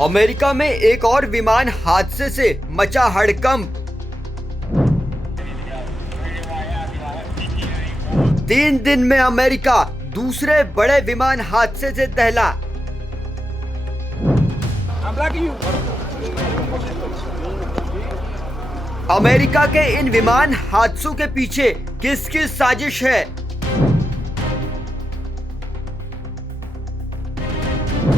America में एक और विमान हादसे से मचा हड़कंप। 3 दिन में अमेरिका दूसरे बड़े विमान हादसे से दहला। अमेरिका के इन विमान हादसों के पीछे किसकी साजिश है?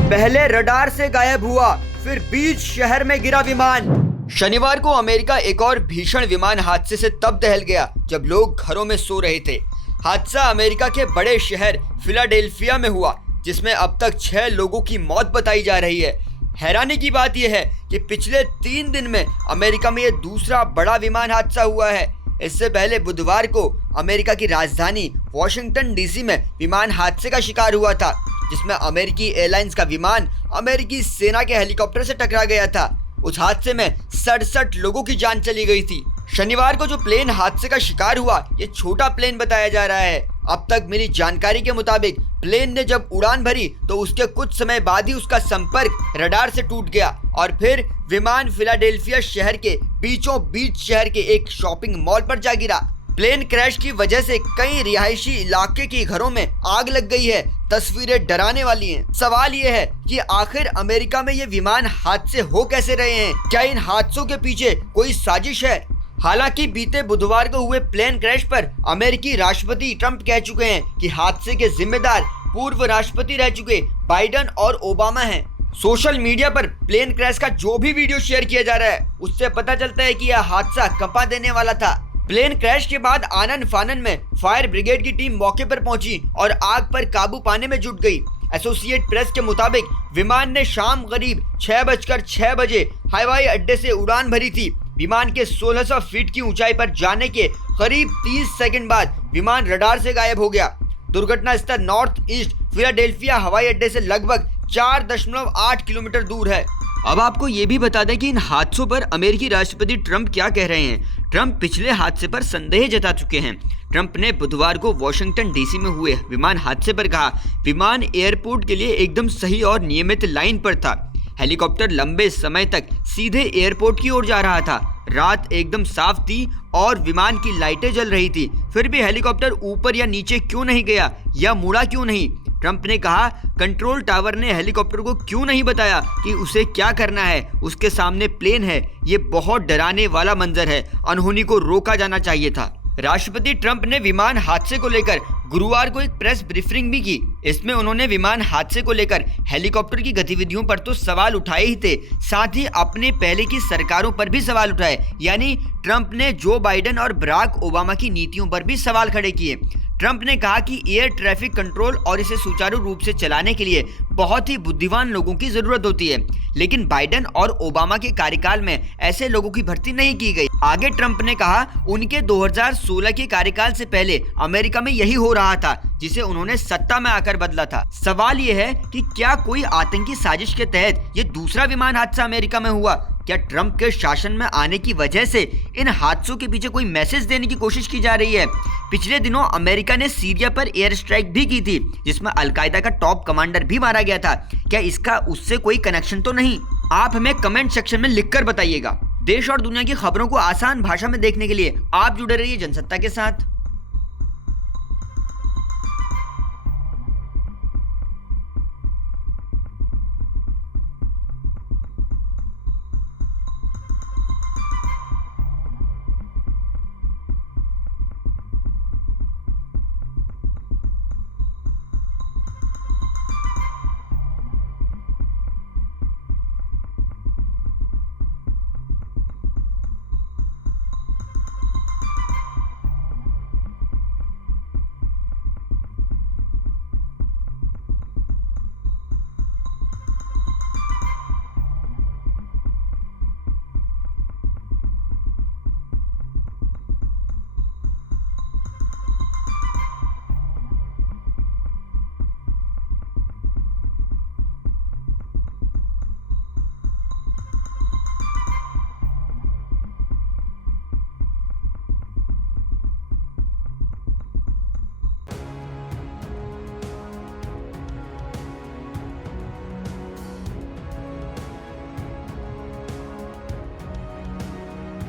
पहले रडार से गायब हुआ, फिर बीच शहर में गिरा विमान। शनिवार को अमेरिका एक और भीषण विमान हादसे से तब दहल गया जब लोग घरों में सो रहे थे। हादसा अमेरिका के बड़े शहर फिलाडेल्फिया में हुआ, जिसमें अब तक 6 लोगों की मौत बताई जा रही है। हैरानी की बात यह है कि पिछले 3 दिन में अमेरिका में यह दूसरा बड़ा विमान हादसा हुआ है। इससे पहले बुधवार को अमेरिका की राजधानी वॉशिंगटन डीसी में विमान हादसे का शिकार हुआ था, जिसमें अमेरिकी एयरलाइंस का विमान अमेरिकी सेना के हेलीकॉप्टर से टकरा गया था। उस हादसे में 67 लोगों की जान चली गई थी। शनिवार को जो प्लेन हादसे का शिकार हुआ, ये छोटा प्लेन बताया जा रहा है। अब तक मिली जानकारी के मुताबिक प्लेन ने जब उड़ान भरी तो उसके कुछ समय बाद ही उसका संपर्क रडार से टूट गया और फिर विमान फिलाडेल्फिया शहर के बीचों बीच शहर के एक शॉपिंग मॉल पर जा गिरा। प्लेन क्रैश की वजह से कई रिहायशी इलाके के घरों में आग लग गई है। तस्वीरें डराने वाली हैं। सवाल ये है कि आखिर अमेरिका में ये विमान हादसे हो कैसे रहे हैं? क्या इन हादसों के पीछे कोई साजिश है? हालांकि बीते बुधवार को हुए प्लेन क्रैश पर अमेरिकी राष्ट्रपति ट्रंप कह चुके हैं कि हादसे के जिम्मेदार पूर्व राष्ट्रपति रह चुके बाइडेन और ओबामा हैं। सोशल मीडिया पर प्लेन क्रैश का जो भी वीडियो शेयर किया जा रहा है, उससे पता चलता है कि यह हादसा कंपा देने वाला था। प्लेन क्रैश के बाद आनन फानन में फायर ब्रिगेड की टीम मौके पर पहुंची और आग पर काबू पाने में जुट गई। एसोसिएट प्रेस के मुताबिक विमान ने शाम करीब 6:06 बजे हवाई अड्डे से उड़ान भरी थी। विमान के 1600 फीट की ऊंचाई पर जाने के करीब 30 सेकंड बाद विमान रडार से गायब हो गया। दुर्घटना स्थल नॉर्थ ईस्ट फिलाडेल्फिया हवाई अड्डे से लगभग 4.8 किलोमीटर दूर है। अब आपको ये भी बता दें कि इन हादसों पर अमेरिकी राष्ट्रपति ट्रंप क्या कह रहे हैं। ट्रंप पिछले हादसे पर संदेह जता चुके हैं। ट्रंप ने बुधवार को वॉशिंगटन डीसी में हुए विमान हादसे पर कहा, विमान एयरपोर्ट के लिए एकदम सही और नियमित लाइन पर था। हेलीकॉप्टर लंबे समय तक सीधे एयरपोर्ट की ओर जा रहा था। रात एकदम साफ थी और विमान की लाइटें जल रही थी। फिर भी हेलीकॉप्टर ऊपर या नीचे क्यों नहीं गया या मुड़ा क्यों नहीं? ट्रंप ने कहा, कंट्रोल टावर ने हेलीकॉप्टर को क्यों नहीं बताया कि उसे क्या करना है? उसके सामने प्लेन है। ये बहुत डराने वाला मंजर है। अनहोनी को रोका जाना चाहिए था। राष्ट्रपति ट्रंप ने विमान हादसे को लेकर गुरुवार को एक प्रेस ब्रीफिंग भी की। इसमें उन्होंने विमान हादसे को लेकर हेलीकॉप्टर की गतिविधियों पर तो सवाल उठाए ही थे, साथ ही अपने पहले की सरकारों पर भी सवाल उठाए। यानी ट्रंप ने जो बाइडेन और बराक ओबामा की नीतियों पर भी सवाल खड़े किए। ट्रंप ने कहा कि एयर ट्रैफिक कंट्रोल और इसे सुचारू रूप से चलाने के लिए बहुत ही बुद्धिमान लोगों की जरूरत होती है, लेकिन बाइडेन और ओबामा के कार्यकाल में ऐसे लोगों की भर्ती नहीं की गई। आगे ट्रंप ने कहा, उनके 2016 के कार्यकाल से पहले अमेरिका में यही हो रहा था, जिसे उन्होंने सत्ता में आकर बदला था। सवाल ये है कि क्या कोई आतंकी साजिश के तहत ये दूसरा विमान हादसा अमेरिका में हुआ? क्या ट्रंप के शासन में आने की वजह से इन हादसों के पीछे कोई मैसेज देने की कोशिश की जा रही है? पिछले दिनों अमेरिका ने सीरिया पर एयर स्ट्राइक भी की थी, जिसमें अलकायदा का टॉप कमांडर भी मारा गया था। क्या इसका उससे कोई कनेक्शन तो नहीं? आप हमें कमेंट सेक्शन में लिखकर बताइएगा। देश और दुनिया की खबरों को आसान भाषा में देखने के लिए आप जुड़े रहिए जनसत्ता के साथ।